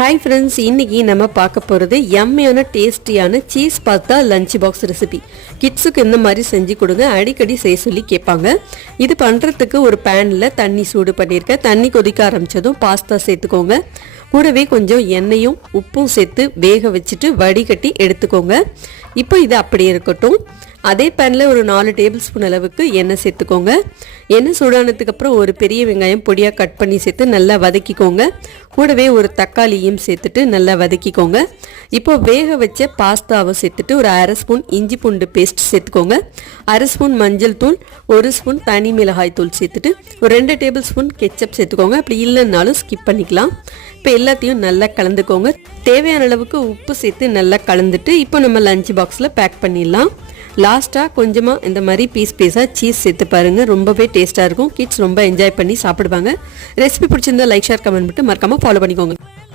Hi friends, இன்றைக்கி நம்ம பார்க்க போகிறது யம்மியான டேஸ்டியான cheese pasta lunch box recipe. கிட்ஸுக்கு இந்த மாதிரி செஞ்சு கொடுங்க, அடிக்கடி செய்ய சொல்லி கேட்பாங்க. இது பண்ணுறதுக்கு ஒரு பேனில் தண்ணி சூடு பண்ணியிருக்கேன். தண்ணி கொதிக்க ஆரம்பித்ததும் பாஸ்தா சேர்த்துக்கோங்க. கூடவே கொஞ்சம் எண்ணெயும் உப்பும் சேர்த்து வேக வச்சுட்டு வடிகட்டி எடுத்துக்கோங்க. இப்போ இது அப்படியே இருக்கட்டும். அதே பேனில் ஒரு 4 டேபிள் ஸ்பூன் அளவுக்கு எண்ணெய் சேர்த்துக்கோங்க. எண்ணெய் சூடானதுக்கு அப்புறம் ஒரு பெரிய வெங்காயம் பொடியாக கட் பண்ணி சேர்த்து நல்லா வதக்கிக்கோங்க. கூடவே ஒரு தக்காளியும் சேர்த்துட்டு நல்லா வதக்கிக்கோங்க. இப்போ வேக வச்ச பாஸ்தாவை சேர்த்துட்டு ஒரு 1/2 ஸ்பூன் இஞ்சி பூண்டு பேஸ்ட் சேர்த்துக்கோங்க. 1/2 ஸ்பூன் மஞ்சள் தூள், 1 ஸ்பூன் தனி மிளகாய் தூள் சேர்த்துட்டு ஒரு 2 டேபிள் ஸ்பூன் கெச்சப் சேர்த்துக்கோங்க. அப்படி இல்லைன்னாலும் ஸ்கிப் பண்ணிக்கலாம். இப்போ எல்லாத்தையும் நல்லா கலந்துக்கோங்க. தேவையான அளவுக்கு உப்பு சேர்த்து நல்லா கலந்துட்டு இப்போ நம்ம லஞ்ச் பாக்ஸில் பேக் பண்ணிடலாம். லாஸ்ட்டாக கொஞ்சமாக இந்த மாதிரி பீஸாக சீஸ் சேர்த்து பாருங்கள், ரொம்பவே டேஸ்ட்டாக இருக்கும். கிட்ஸ் ரொம்ப என்ஜாய் பண்ணி சாப்பிடுவாங்க. ரெசிபி பிடிச்சிருந்தா லைக், ஷேர், கமெண்ட் மட்டும் மறக்காமல் ஃபாலோ பண்ணிக்கோங்க.